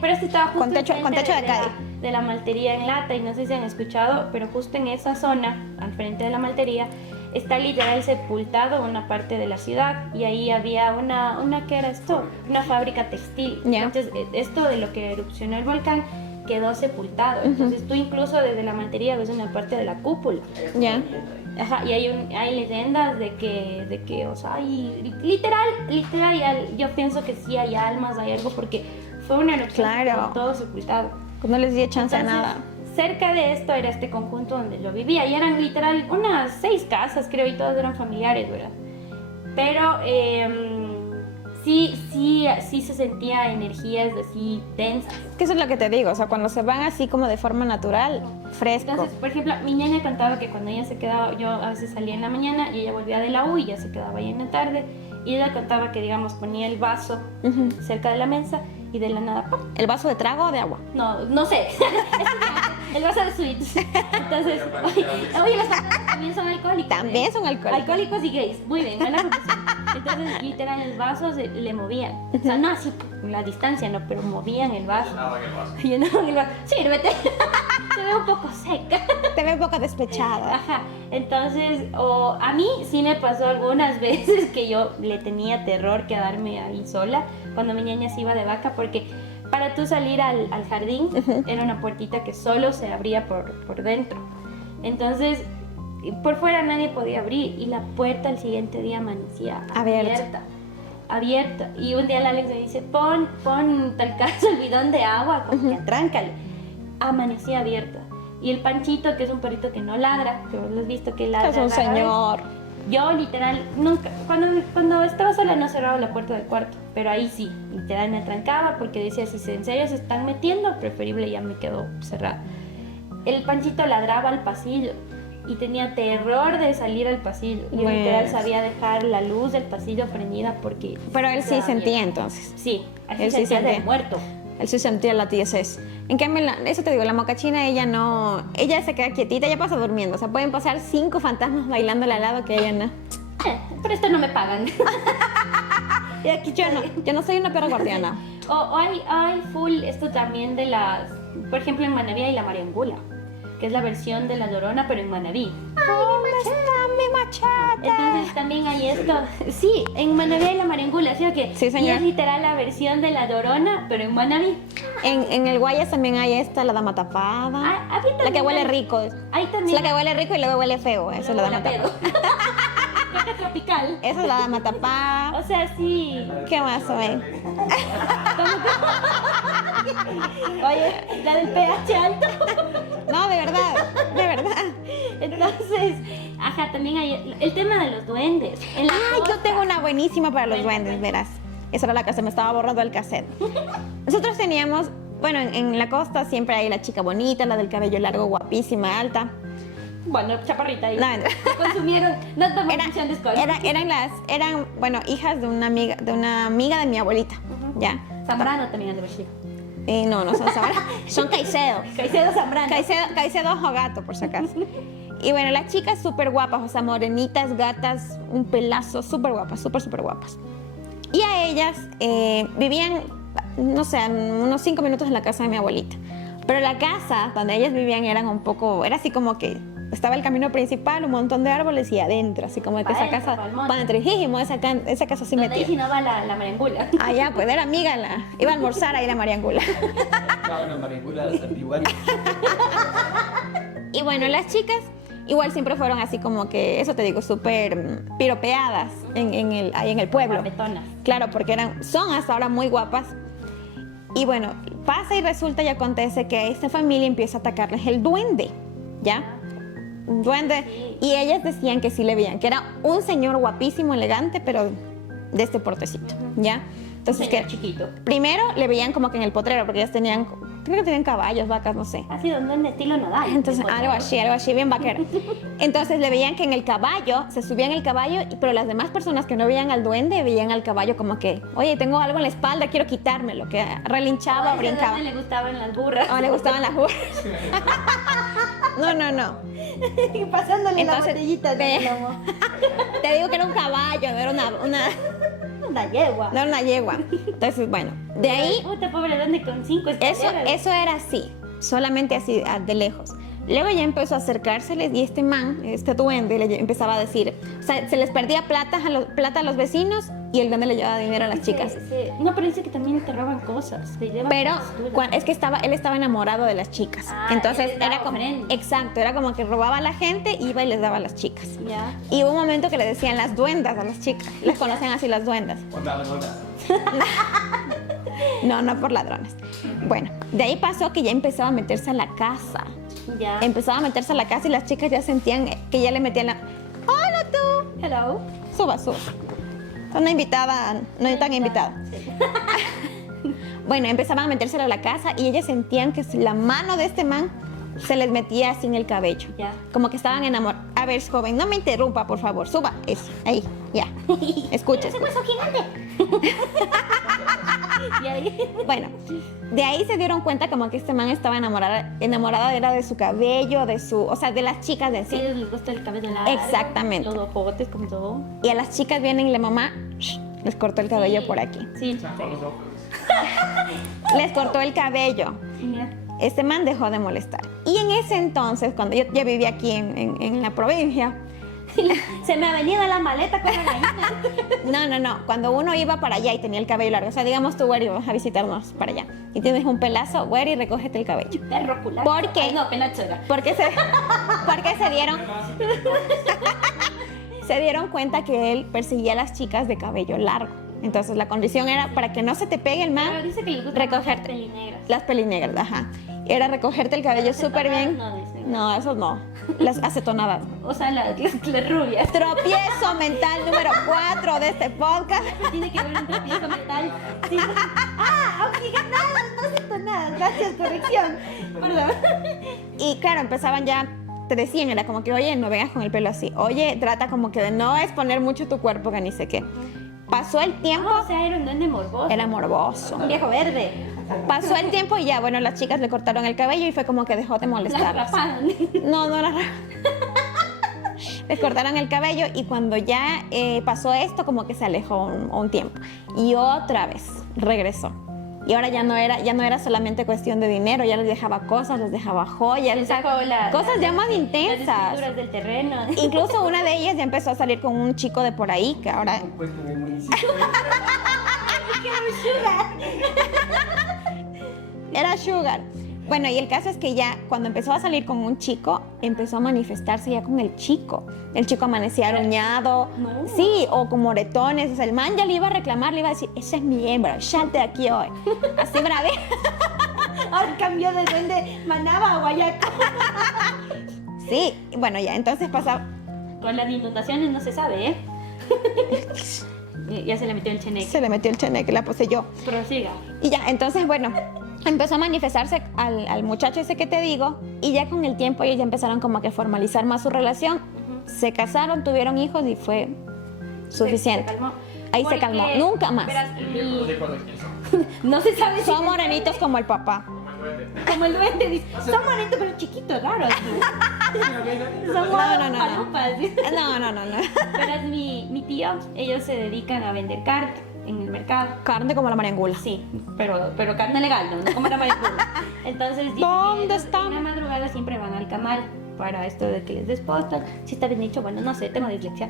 Pero este estaba justo Con techo enfrente de calle. de la maltería en Lata, y no sé si han escuchado, pero justo en esa zona, al frente de la maltería, está literal sepultado una parte de la ciudad, y ahí había una ¿qué era esto? Una fábrica textil. Ya. Entonces, esto de lo que erupcionó el volcán quedó sepultado. Entonces, tú incluso desde la maltería ves una parte de la cúpula. Ya. Ajá, y hay leyendas de que, o sea, literal, yo pienso que sí hay almas, hay algo, porque fue una erupción Claro. con todo sepultado. Pues no les di chance a Entonces, nada. cerca de esto era este conjunto donde yo vivía, y eran literal unas 6 casas, creo, y todas eran familiares, ¿verdad? Pero sí se sentía energías así densas. Que eso es lo que te digo, o sea, cuando se van así como de forma natural, fresco. Entonces, por ejemplo, mi ñaña contaba que cuando ella se quedaba, yo a veces salía en la mañana y ella volvía de la U y ya se quedaba ahí en la tarde, y ella contaba que, digamos, ponía el vaso cerca de la mesa y de la nada, ¡pum! ¿El vaso de trago o de agua? No sé. El vaso de sweets. Entonces, oye, los fantasmas también son alcohólicos. También son alcohólicos. Alcohólicos y gays. Muy bien, buena conclusión. Entonces, literal, el vaso le movían. O sea, no así con la distancia, no, pero movían el vaso. Llenaban el vaso. Sírvete. Se ve un poco seca. Te ve un poco despechada. Ajá. Entonces, a mí sí me pasó algunas veces que yo le tenía terror quedarme ahí sola cuando mi niña se iba de vaca, porque para tú salir al jardín era una puertita que solo se abría por dentro. Entonces, por fuera nadie podía abrir, y la puerta el siguiente día amanecía abierta. Y un día el Alex me dice, pon tal caso el bidón de agua, como que atráncale. Amanecía abierta. Y el Panchito, que es un perrito que no ladra, que vos lo has visto que ladra. Es un rara vez. señor. Yo literal, nunca, cuando estaba sola no cerraba la puerta del cuarto, pero ahí sí, literal me atrancaba, porque decía, si en serio se están metiendo, preferible ya me quedo cerrada. El Panchito ladraba al pasillo y tenía terror de salir al pasillo. Yo Bueno. literal sabía dejar la luz del pasillo prendida porque... Pero él sí daba sentía miedo. entonces. Sí, así Él sí sentía sentía. de muerto. Él sí sentía la tiesez. En cambio, eso te digo, la mocachina, ella no... Ella se queda quietita, ella pasa durmiendo. O sea, pueden pasar 5 fantasmas bailándole al lado que ella no. Pero esto no me pagan. Y aquí yo no soy una perra guardiana. O hay full esto también de las... Por ejemplo, en Manabí hay la Mariangula, que es la versión de la Llorona, pero en Manabí. ¿Dónde está mi machata? Entonces también hay esto. Sí, en Manabí hay la Mariangula, ¿sí o qué? Sí, señor. Y es literal la versión de la Llorona, pero en Manabí. En el Guayas también hay esta, la dama tapada. Aquí La que también huele hay- rico. Ahí Es también. la que huele rico y luego huele feo. Eso es la dama Huele a tapada. pedo. Caca tropical. Esa es la dama tapada. O sea, sí. ¿Qué más hay? Oye, la del pH alto. No, de verdad, de verdad. Entonces, ajá, también hay el tema de los duendes. En la Ay, yo costa. tengo una buenísima para los Cuenta, duendes, cuenta. verás. Esa era la que se me estaba borrando el cassette. Nosotros teníamos, bueno, en la costa siempre hay la chica bonita, la del cabello largo, guapísima, alta. Bueno, chaparrita ahí. No, Consumieron, no tomaron decisiones con. eran, bueno, hijas de una amiga de mi abuelita, ¿ya? Zambrano también han de haber sido. No son Zambrano, son Caicedo. Caicedo Zambrano. Caicedo ojo gato, por si acaso. Y bueno, las chicas súper guapas, o sea, morenitas, gatas, un pelazo, súper guapas, súper guapas. Y a ellas vivían, no sé, unos 5 minutos en la casa de mi abuelita. Pero la casa donde ellas vivían era así como que estaba el camino principal, un montón de árboles y adentro, así como que esa casa, para entrejísimo, esa casa sí Donde metía. ahí sí no va la mariangula. Ah, ya, pues era amiga, iba a almorzar ahí la Mariangula. Claro, mariangula de Santiguari. Y bueno, las chicas igual siempre fueron así como que, eso te digo, súper piropeadas ahí en el pueblo. Guapetonas. Claro, porque son hasta ahora muy guapas. Y bueno, pasa y resulta y acontece que a esta familia empieza a atacarles el duende, ¿ya? Un duende. Y ellas decían que sí le veían, que era un señor guapísimo, elegante, pero de este portecito, ¿ya? Entonces, Señor chiquito. primero le veían como que en el potrero, porque ellas tenían, creo que tenían caballos, vacas, no sé. Ha sido un duende estilo Nadal. Entonces, algo así, bien vaquero. Entonces le veían que en el caballo, se subían el caballo, pero las demás personas que no veían al duende, veían al caballo como que, oye, tengo algo en la espalda, quiero quitármelo, que relinchaba o brincaba. Le gustaban las burras. O le gustaban las burras. No. Pasándole la Entonces, botellita de plomo. Te digo que era un caballo, no era Una yegua. no era una yegua. Entonces, bueno, de ahí, Puta, pobre duende con 5 escaleras. eso era así, solamente así, de lejos. Luego ya empezó a acercárseles y este duende, le empezaba a decir, o sea, se les perdía plata a los vecinos y el duende le llevaba dinero a las chicas. No, pero dice que también te roban cosas. Te llevan Pero cosas tuyas. es que él estaba enamorado de las chicas. Ah, Entonces él les daba era como, ofrendas. exacto, era como que robaba a la gente, iba y les daba a las chicas. Ya. Y hubo un momento que le decían las duendas a las chicas. Les conocen así las duendas. No por ladrones. Bueno, de ahí pasó que ya empezaba a meterse a la casa. Ya. Empezaba a meterse a la casa y las chicas ya sentían que ya le metían la... ¡Hola tú! Hello. Suba. Una invitada, no tan invitada. Sí. Bueno, empezaban a meterse a la casa y ellas sentían que la mano de este man se les metía así en el cabello. Ya. Como que estaban enamorados. A ver, joven, no me interrumpa, por favor. Suba. Eso, ahí, ya. Escucha. ¡Ese hueso gigante! Y ahí. Bueno, de ahí se dieron cuenta como que este man estaba enamorada era de su cabello, o sea, de las chicas de Sí, sí. les gusta el cabello largo. Exactamente. Los ojotes, como todo. Y a las chicas vienen y la mamá les cortó el cabello por aquí. Sí. Les cortó el cabello. Mira. Este man dejó de molestar. Y en ese entonces, cuando yo ya vivía aquí en la provincia, Se me ha venido la maleta con la gallina. no. Cuando uno iba para allá y tenía el cabello largo, o sea, digamos tú, Güeri, vas a visitarnos para allá y tienes un pelazo, Güeri, recógete el cabello. Perro culado. ¿Por qué? Ay, no, penacho era. Porque se dieron cuenta que él perseguía a las chicas de cabello largo. Entonces la condición era para que no se te pegue el Pero man, dice que les gusta recogerte. pelinegras. Las pelinegras, ajá. Era recogerte el cabello súper bien. No, dicen. No, eso no. Las acetonadas. O sea, las rubias. Tropiezo mental número 4 de este podcast. Tiene que ver un tropiezo mental. Sí. Ah, oxigenada, no siento nada. Gracias, corrección. Perdón. Y claro, empezaban ya, te decían, era como que, oye, no vengas con el pelo así. Oye, trata como que de no exponer mucho tu cuerpo, que ni sé qué. Pasó el tiempo, O sea, era un duende morboso. era morboso. un viejo verde. Pasó el tiempo y ya, bueno, las chicas le cortaron el cabello y fue como que dejó de La molestarlas. raparon. No la les cortaron el cabello y cuando ya pasó esto, como que se alejó un tiempo. Y otra vez regresó. Y ahora ya no era solamente cuestión de dinero, ya les dejaba cosas, les dejaba joyas, Le sacó cosas ya más Las intensas. escrituras del terreno. Incluso una de ellas ya empezó a salir con un chico de por ahí, que ahora Puesto en el municipio. era Sugar. Bueno, y el caso es que ya cuando empezó a salir con un chico, empezó a manifestarse ya con el chico. El chico amanecía aruñado, No. sí, o con moretones. O sea, el man ya le iba a reclamar, le iba a decir, esa es mi hembra, salte de aquí hoy. Así brave. Ahora cambió de duende Manaba a Guayaco. Sí, y bueno, ya, entonces pasaba. Con las inundaciones no se sabe, ¿eh? Ya se le metió el cheneque. Se le metió el cheneque, la poseyó. Prosiga. Y ya, entonces, bueno, empezó a manifestarse al muchacho ese que te digo, y ya con el tiempo ellos ya empezaron como que a formalizar más su relación. Se casaron, tuvieron hijos y fue suficiente. Se calmó. Ahí se calmó, nunca más. Verás, No sé cuándo es que son. no se sabe si Son morenitos como el papá. como el duende dice, son bonitos pero chiquitos, raros. Son No. palopas. No. Verás, mi tío, ellos se dedican a vender carne en el mercado. Carne como la mariangula. Sí, pero carne legal, no como la mariposa. Entonces, dicen que ¿Dónde ellos está? en la madrugada siempre van al camal para esto de que les despostan. Si está bien dicho, bueno, no sé, tengo dislexia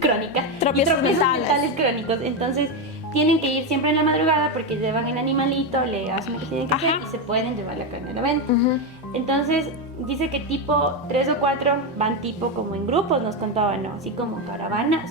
crónica. Tropiezos Y mentales. crónicos. Entonces, tienen que ir siempre en la madrugada porque llevan el animalito, le hacen lo que tienen que hacer y se pueden llevar la carne a la venta. Entonces, dice que tipo 3 o 4 van tipo como en grupos, nos contaban, ¿no? Así como caravanas.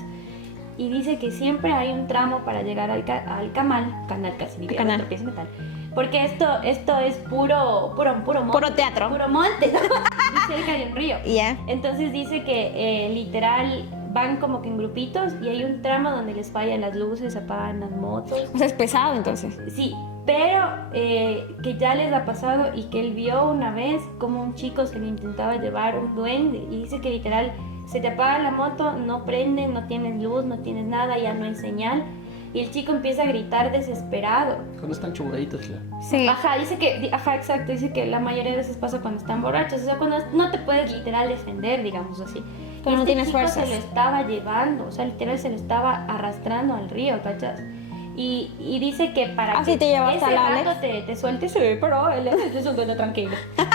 Y dice que siempre hay un tramo para llegar al canal casi diría, Canal. tropiezo metal. Porque esto es puro monte. Puro teatro. Puro monte, ¿no? Y cerca de un río. Ya. Entonces dice que literal van como que en grupitos y hay un tramo donde les fallan las luces, apagan las motos. O sea, es pesado entonces. Sí, pero que ya les ha pasado y que él vio una vez como un chico se le intentaba llevar un duende y dice que literal se te apaga la moto, no prende, no tienes luz, no tienes nada, ya no hay señal y el chico empieza a gritar desesperado. Cuando están chubaditos, claro. Sí. Ajá, exacto, dice que la mayoría de veces pasa cuando están borrachos, o sea, cuando no te puedes literal defender, digamos así. Pero no tienes chico fuerzas. se lo estaba llevando, o sea, literal se lo estaba arrastrando al río, ¿cachas? Y dice que para ¿Así que te llevaste ese al Alex? rato te suelte, sí, pero él es un duende tranquilo.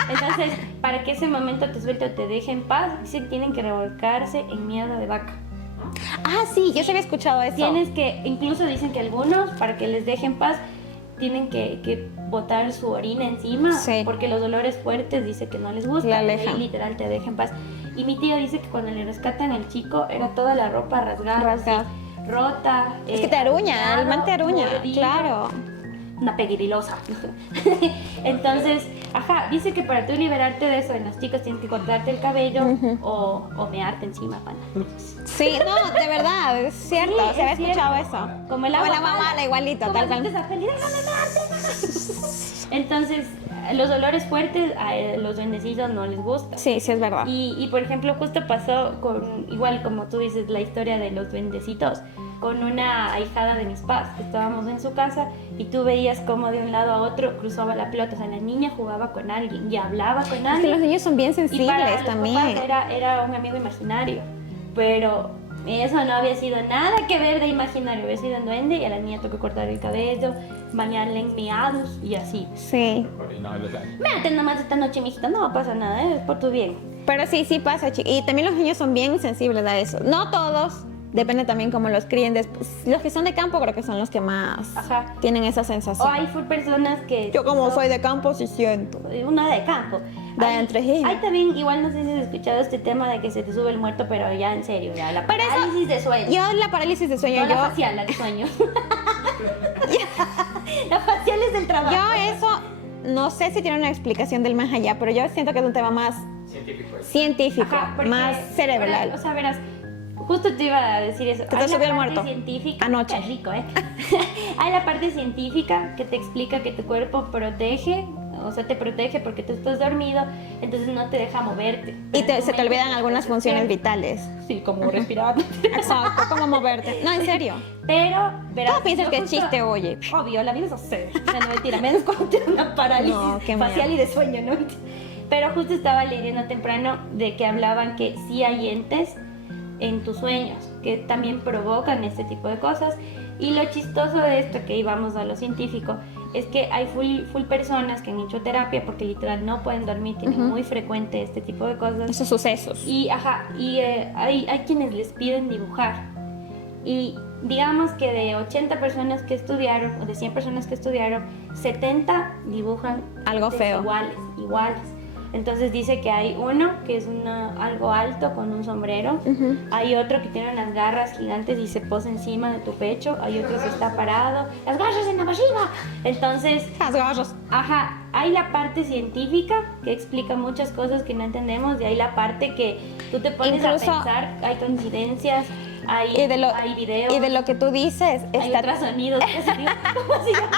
Entonces, para que ese momento te suelte o te deje en paz, dice que tienen que revolcarse en mierda de vaca. Ah, sí, yo se había escuchado eso. Tienes que, incluso dicen que algunos, para que les dejen paz, tienen que botar su orina encima, Sí. porque los olores fuertes dice que no les gusta, La y alejan. ahí literal te dejen paz. Y mi tío dice que cuando le rescatan al chico era toda la ropa rasgada, así, rota. Es que te aruña, el man te aruña, mordido, claro. Una pegrilosa. Entonces, ajá, dice que para tú liberarte de eso, en los chicos tienes que cortarte el cabello o mearte encima, pana. Sí, no, de verdad, es cierto, Sí, se había es escuchado cierto. eso. Como el Como agua la mamá, mala. la igualito, ¿Cómo tal así te cual. sacan? Entonces, los olores fuertes a los duendecillos no les gusta. Sí, sí es verdad. Y por ejemplo, justo pasó con, igual como tú dices, la historia de los duendecitos, con una ahijada de mis papás, que estábamos en su casa y tú veías como de un lado a otro cruzaba la pelota, o sea, la niña jugaba con alguien y hablaba con Es que alguien. los niños son bien Y para sensibles los también. papás era un amigo imaginario, pero eso no había sido nada que ver de imaginario, había sido un duende y a la niña tocó cortar el cabello, bañarla en miados y así. Sí. Méate nomás esta noche, mijita, no pasa nada, es por tu bien. Pero sí, sí pasa, y también los niños son bien sensibles a eso. No todos, depende también cómo los críen. Los que son de campo creo que son los que más Ajá. tienen esa O sensación. hay full personas que... Yo como soy de campo sí siento. Una de campo. De entre ellos. Hay también, igual no sé si has escuchado este tema de que se te sube el muerto, pero ya en serio, ya la Pero eso- parálisis de sueño. Yo la parálisis de sueño, No la facial, la de sueño. La facial es del trabajo. yo eso no sé si tiene una explicación del más allá, pero yo siento que es un tema más científico, Ajá, porque, más cerebral. O sea, verás, justo te iba a decir eso. te Hay la subió el parte muerto. científica. Anoche. Qué rico, ¿eh? Hay la parte científica que te explica que tu cuerpo protege, o sea, te protege porque tú estás dormido, entonces no te deja moverte. Y Pero en se tu te mente olvidan algunas funciones despierta. vitales. Sí, como respirar. Exacto, como moverte. No, en serio. Pero, verás. Todos piensan yo que es justo- chiste, oye. Obvio, la vida es hacer. O sea, no mentira, menos cuando tiene una parálisis No, qué facial miedo. y de sueño, ¿no? Pero justo estaba leyendo temprano de que hablaban que sí hay entes en tus sueños que también provocan este tipo de cosas. Y lo chistoso de esto, que íbamos a lo científico, es que hay full personas que han hecho terapia porque literal no pueden dormir, tienen muy frecuente este tipo de cosas. Esos sucesos. Y, hay quienes les piden dibujar. Y digamos que de 80 personas que estudiaron, o de 100 personas que estudiaron, 70 dibujan Algo feo. iguales. Entonces dice que hay uno que es algo alto con un sombrero, hay otro que tiene unas garras gigantes y se posa encima de tu pecho, hay otro que está parado, las garras en la arriba. Entonces, Las garras. ajá, hay la parte científica que explica muchas cosas que no entendemos y hay la parte que tú te pones Incluso- a pensar, hay coincidencias. hay, Y de lo, hay videos, y de lo que tú dices, hay ultrasonidos. ¿Cómo se llama?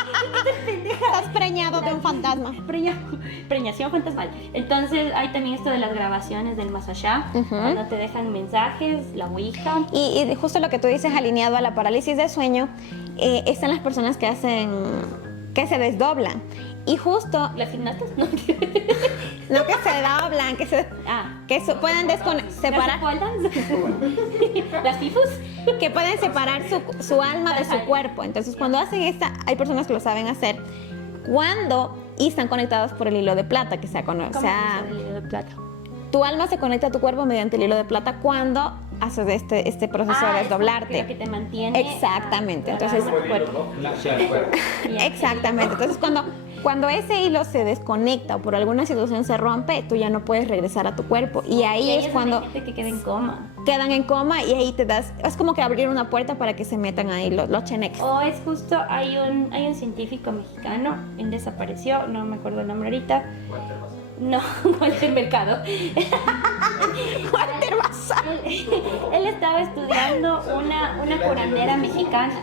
estás preñado de un fantasma. Preñación fantasmal. Entonces hay también esto de las grabaciones del más allá, cuando te dejan mensajes, la ouija. Y justo lo que tú dices alineado a la parálisis de sueño, están las personas que se desdoblan. Y justo, ¿Las gimnastas? No. no que se doblan, pueden separar, ¿Las fifus? que pueden separar su alma de su cuerpo. Entonces, cuando hacen hay personas que lo saben hacer y están conectados por el hilo de plata, que ¿Cómo o sea, es el hilo de plata? tu alma se conecta a tu cuerpo mediante el hilo de plata cuando haces este proceso de desdoblarte. Es lo que te mantiene. Exactamente. Entonces, tu cuerpo. exactamente. Entonces, cuando ese hilo se desconecta o por alguna situación se rompe, tú ya no puedes regresar a tu cuerpo. Y ahí es cuando Hay gente que queda en coma. quedan en coma y ahí es como que abrir una puerta para que se metan ahí los cheneques. O es justo, hay un científico mexicano, él desapareció, no me acuerdo el nombre ahorita. No, Walter Mercado. Walter Bazar. Él estaba estudiando una curandera mexicana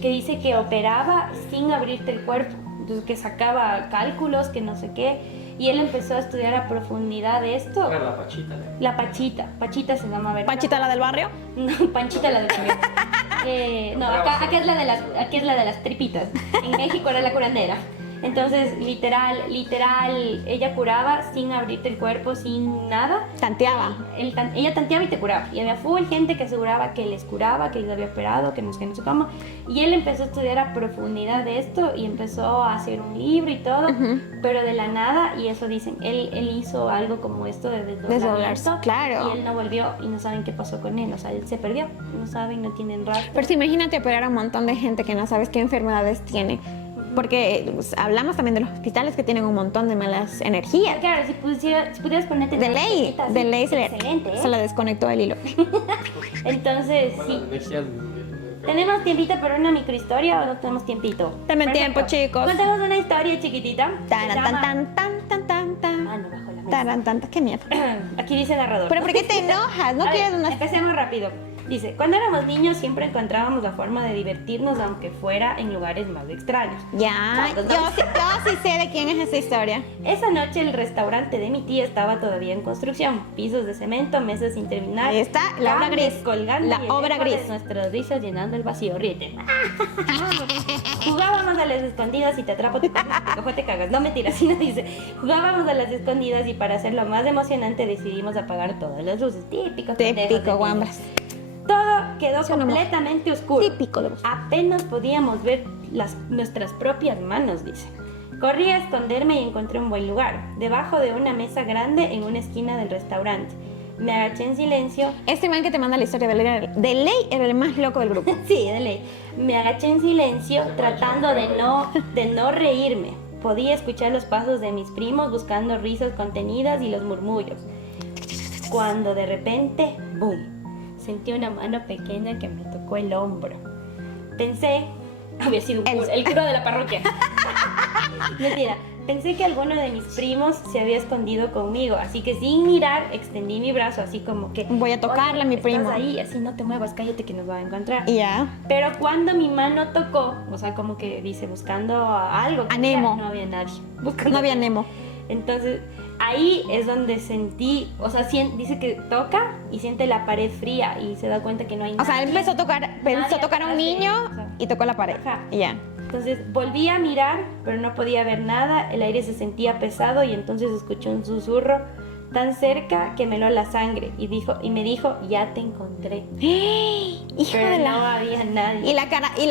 que dice que operaba sin abrirte el cuerpo. Entonces que sacaba cálculos, que no sé qué. Y él empezó a estudiar a profundidad de esto. Era la Pachita. La Pachita se llama, ¿verdad? ¿Panchita la del barrio? No, Panchita la de también. No, acá es la de las tripitas. En México era la curandera. Entonces, literal, ella curaba sin abrirte el cuerpo, sin nada. Tanteaba. Ella tanteaba y te curaba. Y había full gente que aseguraba que les curaba, que les había operado, que no sé cómo. Y él empezó a estudiar a profundidad de esto y empezó a hacer un libro y todo, pero de la nada, y eso dicen, él hizo algo como esto de Desdoblarse, claro. Y él no volvió y no saben qué pasó con él. O sea, él se perdió. No saben, no tienen rastro. Pero si imagínate operar a un montón de gente que no sabes qué enfermedades tiene. Porque hablamos también de los hospitales que tienen un montón de malas energías. Claro, si pudieras ponerte De ley excelente, ¿eh? se le desconectó el hilo. Entonces, sí. ¿Tenemos tiempito para una microhistoria o no tenemos tiempito? Dame tiempo, chicos. Contamos una historia chiquitita. Tan, Se tan, llama- tan, tan, tan, tan. Ah, no, bajo la mesa. Taran, tan, tan. Qué miedo. Aquí dice narrador. Pero ¿por qué te enojas? ¿No A ver, quieres una...? Empecemos rápido. Dice, cuando éramos niños siempre encontrábamos la forma de divertirnos aunque fuera en lugares más extraños. Ya, ¿Cuántos, yo no? sí sé de quién es esa historia. Esa noche el restaurante de mi tía estaba todavía en construcción. Pisos de cemento, mesas sin terminar. Ahí está, la obra cables gris. colgando La y el obra eco de gris. nuestras risas llenando el vacío. Ríete. Jugábamos a las escondidas y te atrapo, te cojo, te cagas. No, mentira, así no dice. Jugábamos a las escondidas y para hacerlo más emocionante decidimos apagar todas las luces. Típico Típico, guambras. Todo quedó Sí, no, completamente oscuro. Típico de vos. Apenas podíamos ver nuestras propias manos, dice. Corrí a esconderme y encontré un buen lugar, debajo de una mesa grande en una esquina del restaurante. Me agaché en silencio. Este man que te manda la historia de ley era el más loco del grupo. Sí, de ley. Me agaché en silencio tratando de no reírme. Podía escuchar los pasos de mis primos buscando risas contenidas y los murmullos. Cuando de repente, ¡boom!, sentí una mano pequeña que me tocó el hombro. Pensé, había sido el cura de la parroquia. Mentira. Pensé que alguno de mis primos se había escondido conmigo, así que sin mirar extendí mi brazo, así como que... Voy a tocarle a mi "Estás primo". ahí, así no te muevas, cállate que nos va a encontrar. Y ya. Pero cuando mi mano tocó, o sea, como que dice, buscando algo. A Nemo. No había nadie. No había Nemo. Entonces, ahí es donde sentí, o sea, dice que toca y siente la pared fría y se da cuenta que no hay O nadie. sea, él empezó a tocar a un atrás de niño él, o sea. y tocó la pared. Ajá. Y ya. Entonces volví a mirar, pero no podía ver nada, el aire se sentía pesado y entonces escuché un susurro tan cerca que me heló la sangre y me dijo, ya te encontré. Hijo Pero de no la... había nadie. Y la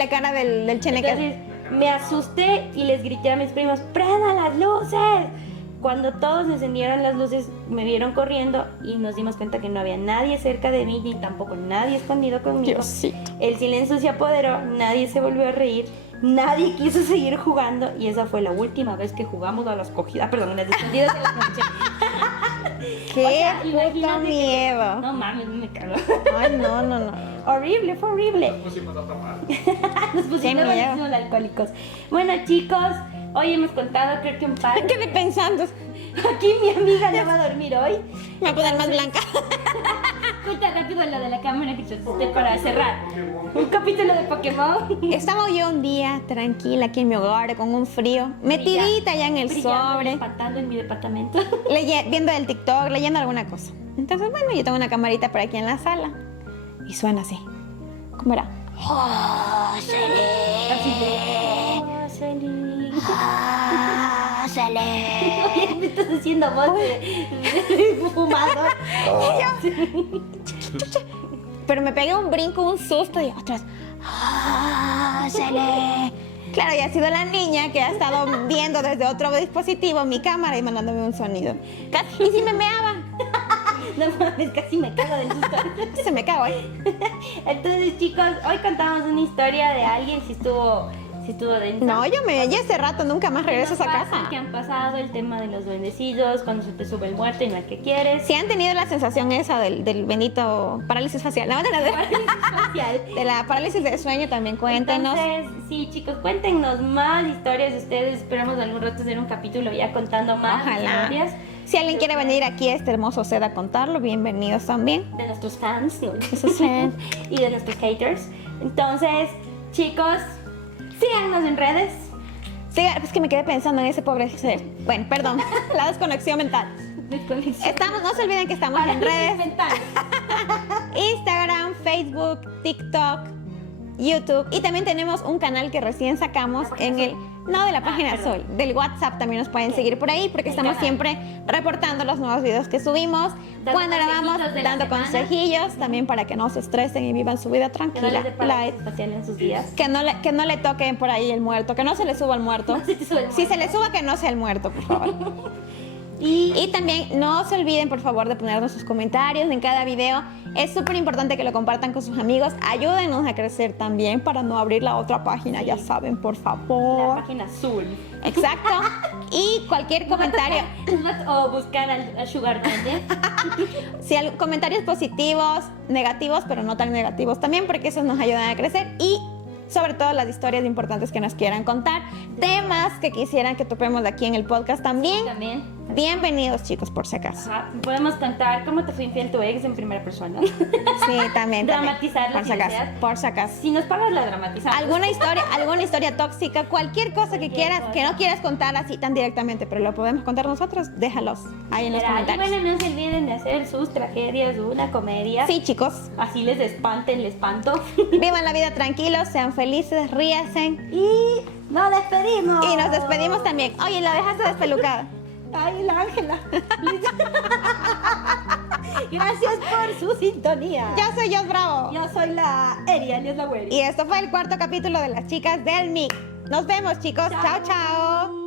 cara del cheneque. Entonces me asusté y les grité a mis primos, ¡prendan las luces! Cuando todos encendieron las luces, me vieron corriendo y nos dimos cuenta que no había nadie cerca de mí, ni tampoco nadie escondido conmigo. Diosito. El silencio se apoderó, nadie se volvió a reír, nadie quiso seguir jugando y esa fue la última vez que jugamos a las cogidas, perdón, a las escondidas de la noche. ¡Qué O sea, puto imagínate que- miedo! No mames, me cago. Ay, no. Horrible, fue horrible. Nos pusimos Qué miedo. buenísimos alcohólicos. Bueno, chicos, hoy hemos contado creo que un par. Me quedé pensando. Aquí mi amiga ya va a dormir hoy. Me voy a poner más blanca. Cuenta rápido lo de la cámara que te para cerrar. Un capítulo de Pokémon. Estaba yo un día tranquila aquí en mi hogar con un frío, metidita ya en el Brillando, sobre, espantando en mi departamento. viendo el TikTok, leyendo alguna cosa. Entonces, bueno, yo tengo una camarita por aquí en la sala y suena así. ¿Cómo era? Así de... Oye, me estás haciendo voz de fumador. Pero me pegué un brinco, un susto y otra vez. Claro, y ha sido la niña que ha estado viendo desde otro dispositivo mi cámara y mandándome un sonido. Y si me meaba. No mames, casi me cago del susto. Se me cago ahí. Entonces, chicos, hoy contamos una historia de alguien si estuvo densa. No, ya hace rato nunca más regreso a esa casa. Que han pasado el tema de los bendecidos, cuando se te sube el muerto y no el que quieres. Si han tenido la sensación esa del bendito parálisis facial, no, de la parálisis de sueño, también cuéntenos. Entonces, sí, chicos, cuéntenos más historias de ustedes. Esperamos algún rato hacer un capítulo ya contando más Ojalá. historias. Si alguien quiere venir aquí a este hermoso set a contarlo, bienvenidos también. De nuestros fans, ¿no? Esos fans. Y de nuestros haters. Entonces, chicos, síganos en redes. Sí, es que me quedé pensando en ese pobre ser. Bueno, perdón, la desconexión mental. No se olviden que estamos en redes. Instagram, Facebook, TikTok, YouTube. Y también tenemos un canal que recién sacamos en el... No, de la página Sol, del WhatsApp también nos pueden seguir por ahí porque estamos siempre reportando los nuevos videos que subimos, cuando grabamos, dando consejillos también para que no se estresen y vivan su vida tranquila. Light. En sus días. Que no le toquen por ahí el muerto, que no se le suba al muerto. Si se le suba, que no sea el muerto, por favor. Y también no se olviden, por favor, de ponernos sus comentarios en cada video. Es súper importante que lo compartan con sus amigos. Ayúdenos a crecer también para no abrir la otra página, ya saben, por favor. La página azul. Exacto. Y cualquier comentario. O buscar al Sugar Daddy. Si hay comentarios positivos, negativos, pero no tan negativos también, porque esos nos ayudan a crecer. Y sobre todo las historias importantes que nos quieran contar, temas que quisieran que topemos de aquí en el podcast también. También. Bienvenidos, chicos, por si acaso. Ajá. Podemos contar cómo te fue infiel tu ex en primera persona. Sí, también. Dramatizarlo Por si si acaso. deseas. Por si acaso. Si nos pagas, la dramatizamos. Alguna historia tóxica, cualquier cosa que quieras, que no quieras contar así tan directamente, pero lo podemos contar nosotros, déjalos ahí en los comentarios. Y bueno, no se olviden de hacer sus tragedias una comedia. Sí, chicos. Así les espanten, les espanto. Vivan la vida tranquilos, sean felices, ríasen. Y nos despedimos. Y nos despedimos también. Oye, la dejaste despelucada. Ay, la Ángela. Gracias por su sintonía. Yo soy Jos Bravo. Yo soy la Eri, alias la Weri. Y esto fue el cuarto capítulo de Las Chicas del MIC. Nos vemos, chicos. Chao, chao.